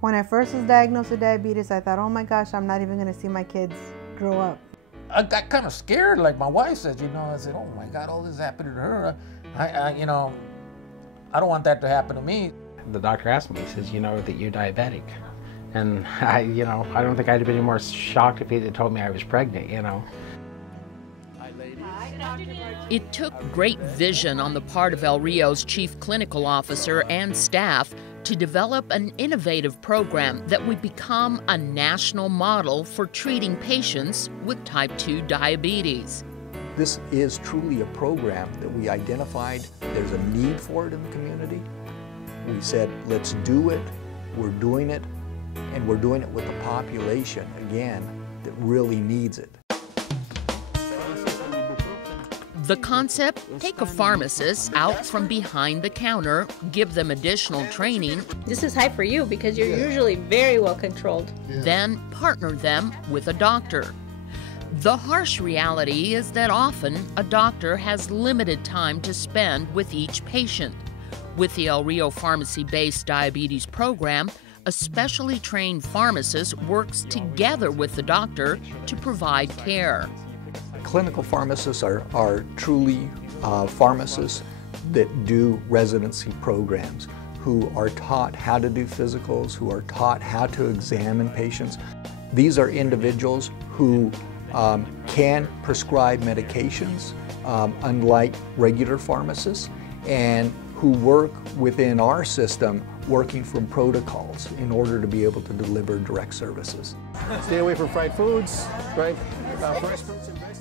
When I first was diagnosed with diabetes, I thought, oh my gosh, I'm not even going to see my kids grow up. I got kind of scared, like my wife said, I said, oh my God, all this happened to her. I don't want that to happen to me. The doctor asked me, he says, you know that you're diabetic. And I don't think I'd have been any more shocked if he had told me I was pregnant, It took great vision on the part of El Rio's chief clinical officer and staff to develop an innovative program that would become a national model for treating patients with type 2 diabetes. This is truly a program that we identified there's a need for it in the community. We said, let's do it, we're doing it, and we're doing it with a population, again, that really needs it. The concept, take a pharmacist out from behind the counter, give them additional training. This is high for you because you're usually very well controlled. Then partner them with a doctor. The harsh reality is that often a doctor has limited time to spend with each patient. With the El Rio pharmacy-based diabetes program, a specially trained pharmacist works together with the doctor to provide care. Clinical pharmacists are truly pharmacists that do residency programs, who are taught how to do physicals, who are taught how to examine patients. These are individuals who can prescribe medications, unlike regular pharmacists, and who work within our system working from protocols in order to be able to deliver direct services. Stay away from fried foods, right?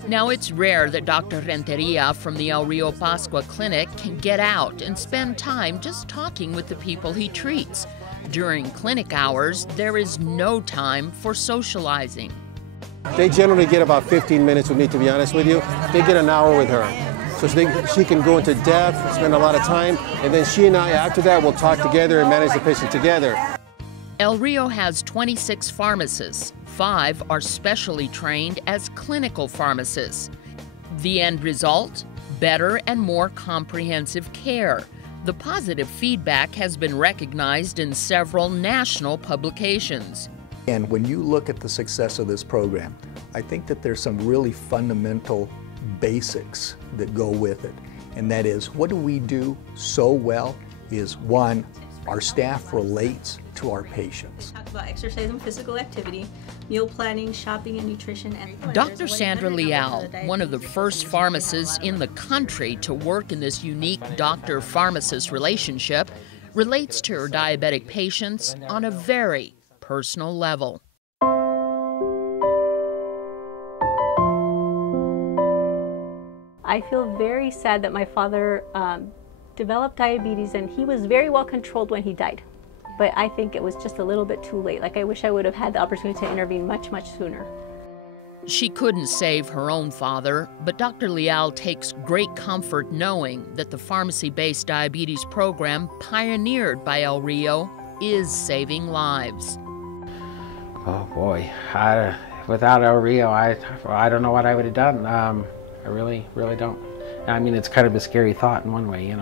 Now, it's rare that Dr. Renteria from the El Rio Pascua Clinic can get out and spend time just talking with the people he treats. During clinic hours, there is no time for socializing. They generally get about 15 minutes with me, to be honest with you. They get an hour with her. So she can go into depth, spend a lot of time, and then she and I, after that, will talk together and manage the patient together. El Rio has 26 pharmacists. 5 are specially trained as clinical pharmacists. The end result? Better and more comprehensive care. The positive feedback has been recognized in several national publications. And when you look at the success of this program, I think that there's some really fundamental basics that go with it. And that is, what do we do so well is, one, our staff relates to our patients. Talk about exercise and physical activity, meal planning, shopping and nutrition. And Dr. Sandra Leal, one of the first pharmacists in the country to work in this unique doctor-pharmacist relationship, relates to her diabetic patients on a very personal level. I feel very sad that my father developed diabetes, and he was very well controlled when he died. But I think it was just a little bit too late. Like, I wish I would have had the opportunity to intervene much, much sooner. She couldn't save her own father, but Dr. Leal takes great comfort knowing that the pharmacy-based diabetes program pioneered by El Rio is saving lives. Oh boy, without El Rio, I don't know what I would have done. I really don't. I mean, it's kind of a scary thought in one way,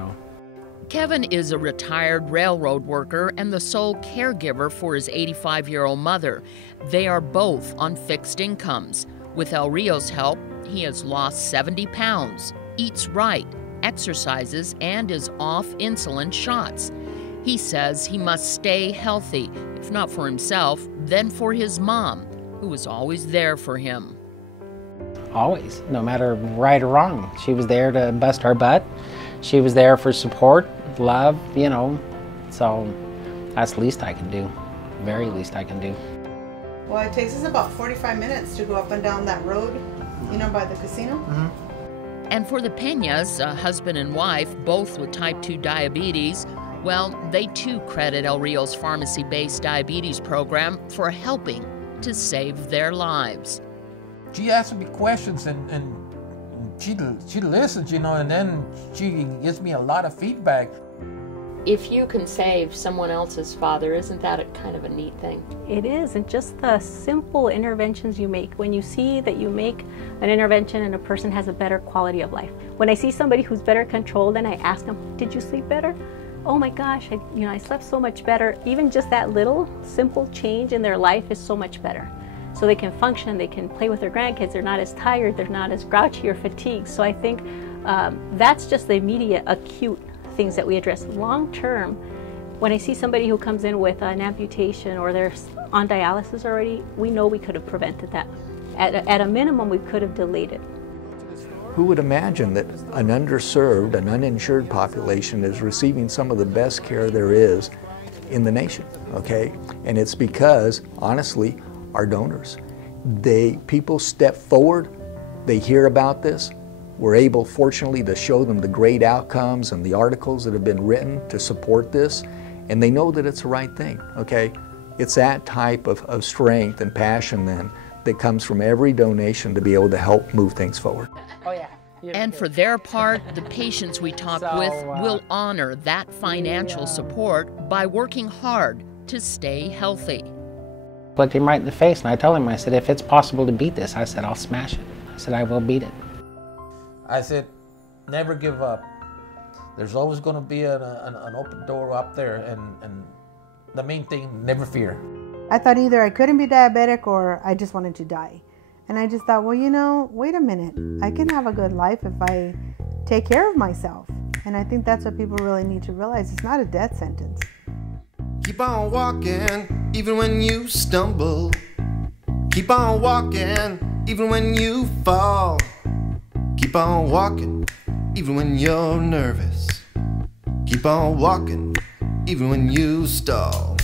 Kevin is a retired railroad worker and the sole caregiver for his 85-year-old mother. They are both on fixed incomes. With El Rio's help, he has lost 70 pounds, eats right, exercises, and is off insulin shots. He says he must stay healthy, if not for himself, then for his mom, who was always there for him. Always, no matter right or wrong. She was there to bust our butt. She was there for support, love, so that's the least I can do, very least I can do. Well, it takes us about 45 minutes to go up and down that road, by the casino. Mm-hmm. And for the Peñas, a husband and wife, both with type 2 diabetes, well, they too credit El Rio's pharmacy-based diabetes program for helping to save their lives. She asks me questions and she listens, and then she gives me a lot of feedback. If you can save someone else's father, isn't that kind of a neat thing? It is, and just the simple interventions you make. When you see that you make an intervention and a person has a better quality of life. When I see somebody who's better controlled and I ask them, did you sleep better? oh my gosh, I slept so much better. Even just that little simple change in their life is so much better. So they can function, they can play with their grandkids, they're not as tired, they're not as grouchy or fatigued. So I think that's just the immediate acute things that we address. Long term, when I see somebody who comes in with an amputation or they're on dialysis already, we know we could have prevented that. At a minimum, we could have delayed it. Who would imagine that an underserved, an uninsured population is receiving some of the best care there is in the nation, okay? And it's because, honestly, our donors, people step forward, they hear about this, we're able, fortunately, to show them the great outcomes and the articles that have been written to support this, and they know that it's the right thing, okay? It's that type of strength and passion then that comes from every donation to be able to help move things forward. Oh yeah. And for their part, the patients we talk with will honor that financial support by working hard to stay healthy. Looked him right in the face and I told him, I said, if it's possible to beat this, I said, I'll smash it. I said, I will beat it. I said, never give up. There's always going to be an open door up there, and the main thing, never fear. I thought either I couldn't be diabetic or I just wanted to die. And I just thought, well, wait a minute. I can have a good life if I take care of myself. And I think that's what people really need to realize. It's not a death sentence. Keep on walking, even when you stumble. Keep on walking, even when you fall. Keep on walking, even when you're nervous. Keep on walking, even when you stall.